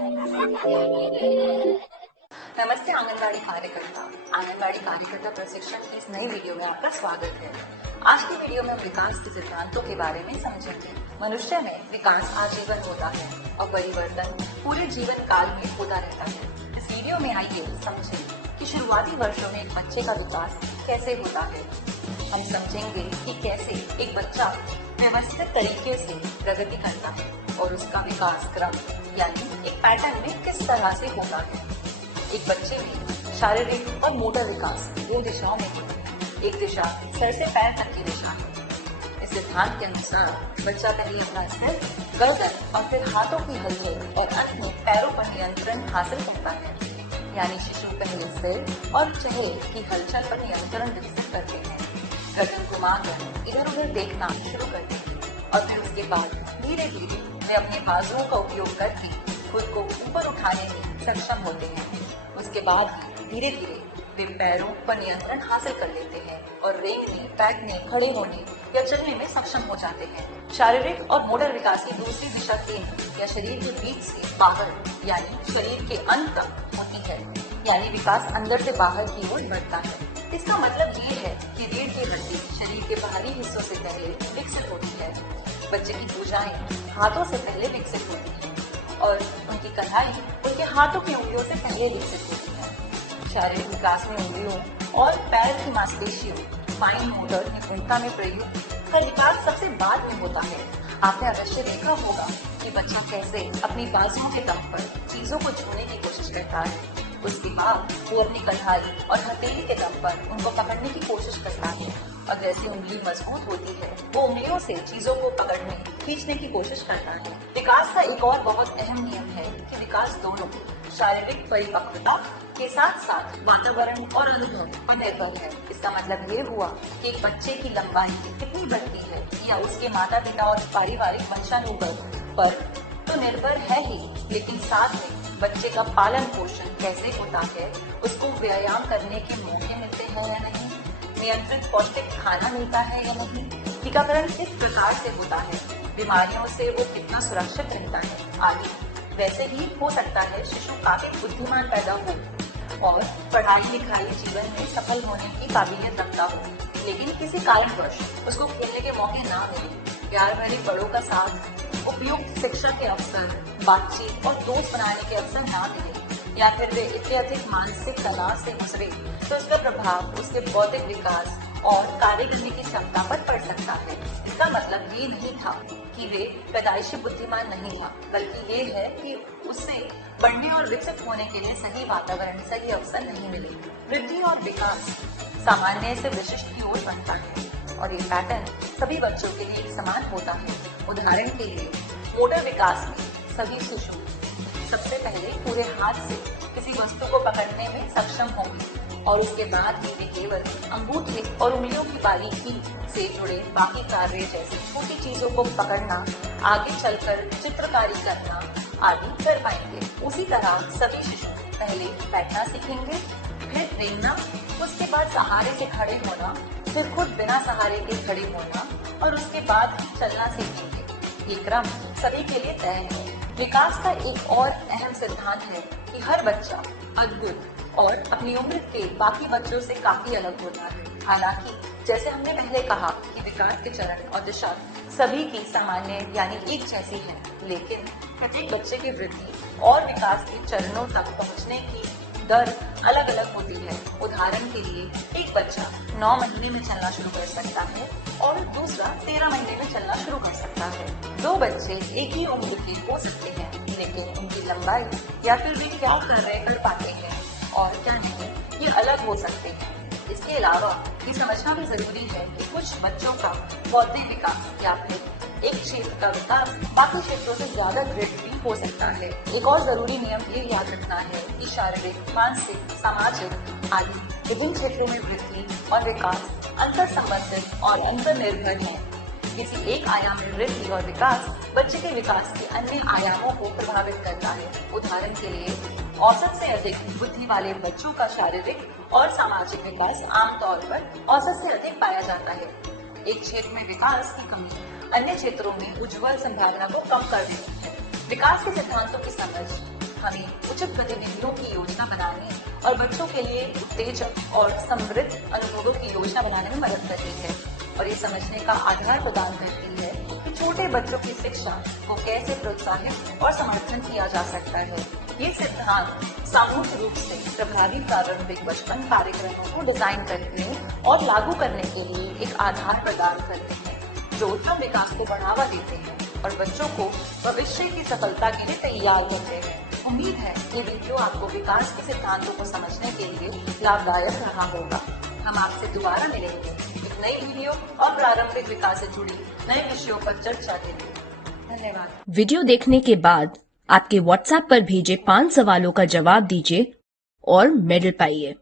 नमस्ते आंगनबाड़ी कार्यकर्ता। आंगनबाड़ी कार्यकर्ता प्रशिक्षण की इस नई वीडियो में आपका स्वागत है। आज की वीडियो में हम विकास के सिद्धांतों के बारे में समझेंगे। मनुष्य में विकास आजीवन होता है और परिवर्तन पूरे जीवन काल में होता रहता है। इस वीडियो में आइए समझें कि शुरुआती वर्षों में एक बच्चे का विकास कैसे होता है। हम समझेंगे कि कैसे एक बच्चा व्यवस्थित तरीके से प्रगति करता है और उसका विकास क्रम यानी एक पैटर्न में किस तरह से होता है। एक बच्चे में शारीरिक और मोटर विकास दो दिशाओं में होता है। एक दिशा सर से पैर तक की दिशा है। इस सिद्धांत के अनुसार बच्चा पहले अपना सिर, गर्दन और फिर हाथों की हलचल और अंत में पैरों पर नियंत्रण हासिल करता है। यानी शिशु पहले सिर और चेहरे की हलचल पर नियंत्रण विकसित करते हैं, गर्दन घुमाकर इधर उधर देखना शुरू करते हैं और फिर उसके बाद धीरे धीरे वे अपने बाजुओं का उपयोग करके खुद को ऊपर उठाने में सक्षम होते हैं। उसके बाद धीरे धीरे वे पैरों पर नियंत्रण हासिल कर लेते हैं और रेंगने, बैठने, खड़े होने या चलने में सक्षम हो जाते हैं। शारीरिक और मोटर विकास की दूसरी दिशा केंद्र या शरीर के बीच से बाहर यानी शरीर के अंत तक होती है। यानी विकास अंदर से बाहर की ओर बढ़ता है। इसका मतलब ये है कि रीढ़ की हड्डी शरीर के बाहरी हिस्सों से पहले विकसित होती है। बच्चे की भुजाएं हाथों से पहले विकसित होती है और उनकी कलाई उनके हाथों की उंगलियों से पहले विकसित होती है। शारीरिक विकास में उंगलियों और पैर की मांसपेशियों, फाइन मोटर निपुणता में प्रयुक्त का विकास सबसे बाद में होता है। आपने अवश्य देखा होगा कि बच्चा कैसे अपनी बाजुओं के दम पर चीजों को छूने की कोशिश करता है। उसके बाद वो अपनी कलाई और हथेली के दम पर उनको पकड़ने की कोशिश करता है और जैसे उंगली मजबूत होती है वो उंगलियों से चीजों को पकड़ने, खींचने की कोशिश करता है। विकास का एक और बहुत अहम नियम है कि विकास दोनों शारीरिक परिपक्वता के साथ साथ वातावरण और अनुभव पर निर्भर है। इसका मतलब ये हुआ कि एक बच्चे की लंबाई कितनी बढ़ती है या उसके माता पिता और पारिवारिक वंशानुगत पर तो निर्भर है ही, लेकिन साथ में बच्चे का पालन पोषण कैसे होता है, उसको व्यायाम करने के मौके मिलते हैं या नहीं, नियंत्रित पौष्टिक खाना मिलता है या नहीं, टीकाकरण किस प्रकार से होता है, बीमारियों से वो कितना सुरक्षित रहता है आदि। वैसे ही हो सकता है शिशु काफी बुद्धिमान पैदा हो और पढ़ाई लिखाई जीवन में सफल होने की काबिलियत रखता हो, लेकिन किसी कारणवश उसको खेलने के मौके ना मिले, प्यार भरे बड़ों का साथ, उपयुक्त शिक्षा के अवसर, बातचीत और दोस्त बनाने के अवसर ना मिले या फिर वे इतने अधिक मानसिक तनाव से गुजरे तो इसका प्रभाव उसके बौद्धिक विकास और कार्य करने की क्षमता पर पड़ सकता है। इसका मतलब ये नहीं था कि वे पैदाइशी बुद्धिमान नहीं था, बल्कि ये है कि उससे बढ़ने और विकसित होने के लिए सही वातावरण, सही अवसर नहीं मिले। वृद्धि और विकास सामान्य से विशिष्ट की ओर बढ़ता है और ये पैटर्न सभी बच्चों के लिए एक समान होता है। उदाहरण के लिए मोटर विकास में सभी शिशु सबसे पहले पूरे हाथ से किसी वस्तु को पकड़ने में सक्षम होंगे और उसके बाद ही वे केवल अंगूठे और उंगलियों की बारीकी से जुड़े बाकी कार्य जैसे छोटी चीजों को पकड़ना, आगे चलकर चित्रकारी करना आदि कर पाएंगे। उसी तरह सभी शिशु पहले बैठना सीखेंगे, फिर रेंगना, उसके बाद सहारे से खड़े होना, फिर खुद बिना सहारे के खड़े होना और उसके बाद चलना सीखेंगे। ये क्रम सभी के लिए तय है। विकास का एक और अहम सिद्धांत है कि हर बच्चा अद्भुत और अपनी उम्र के बाकी बच्चों से काफी अलग होता है। हालांकि जैसे हमने पहले कहा कि विकास के चरण और दिशा सभी की सामान्य यानी एक जैसी है, लेकिन प्रत्येक बच्चे की वृद्धि और विकास के चरणों तक पहुंचने की दर अलग अलग होती है। उदाहरण के लिए एक बच्चा 9 महीने में चलना शुरू कर सकता है और दूसरा 13 महीने में चलना शुरू कर सकता है। दो बच्चे एक ही उम्र के हो सकते हैं, लेकिन उनकी लंबाई या फिर वे क्या कर पाते हैं और क्या नहीं, ये अलग हो सकते हैं। इसके अलावा ये समझना भी जरूरी है कि कुछ बच्चों का बौद्धिक विकास या फिर एक क्षेत्र का विकास बाकी क्षेत्रों से ज्यादा दृढ़ भी हो सकता है। एक और जरूरी नियम ये याद रखना है कि शारीरिक, मानसिक, सामाजिक आदि विभिन्न क्षेत्रों में वृद्धि और विकास अंतर संबंधित और अंतर्निर्भर है। किसी एक आयाम में वृद्धि और विकास बच्चे के विकास के अन्य आयामों को प्रभावित करता है। उदाहरण के लिए औसत से अधिक बुद्धि वाले बच्चों का शारीरिक और सामाजिक विकास आमतौर पर औसत से अधिक पाया जाता है। एक क्षेत्र में विकास की कमी अन्य क्षेत्रों में उज्जवल संभावना को कम कर देती है। विकास के सिद्धांतों की समझ हमें उचित गतिविधियों की योजना बनाने और बच्चों के लिए उत्तेजक और समृद्ध अनुभवों की योजना बनाने में मदद करती है और ये समझने का आधार प्रदान करती है कि छोटे बच्चों की शिक्षा को कैसे प्रोत्साहित और समर्थन किया जा सकता है। ये सिद्धांत सामूहिक रूप से प्रभावी प्रारंभिक बचपन कार्यक्रमों को डिजाइन करने और लागू करने के लिए एक आधार प्रदान करते हैं जो उत्तम विकास को बढ़ावा देते हैं और बच्चों को भविष्य की सफलता के लिए तैयार करते हैं। उम्मीद है ये वीडियो आपको विकास के सिद्धांतों को समझने के लिए लाभदायक रहा होगा। हम आपसे दोबारा मिलेंगे एक नई वीडियो और प्रारंभिक विकास से जुड़ी नए विषयों पर चर्चा के लिए। धन्यवाद। वीडियो देखने के बाद आपके व्हाट्सएप पर भेजे 5 सवालों का जवाब दीजिए और मेडल पाइए।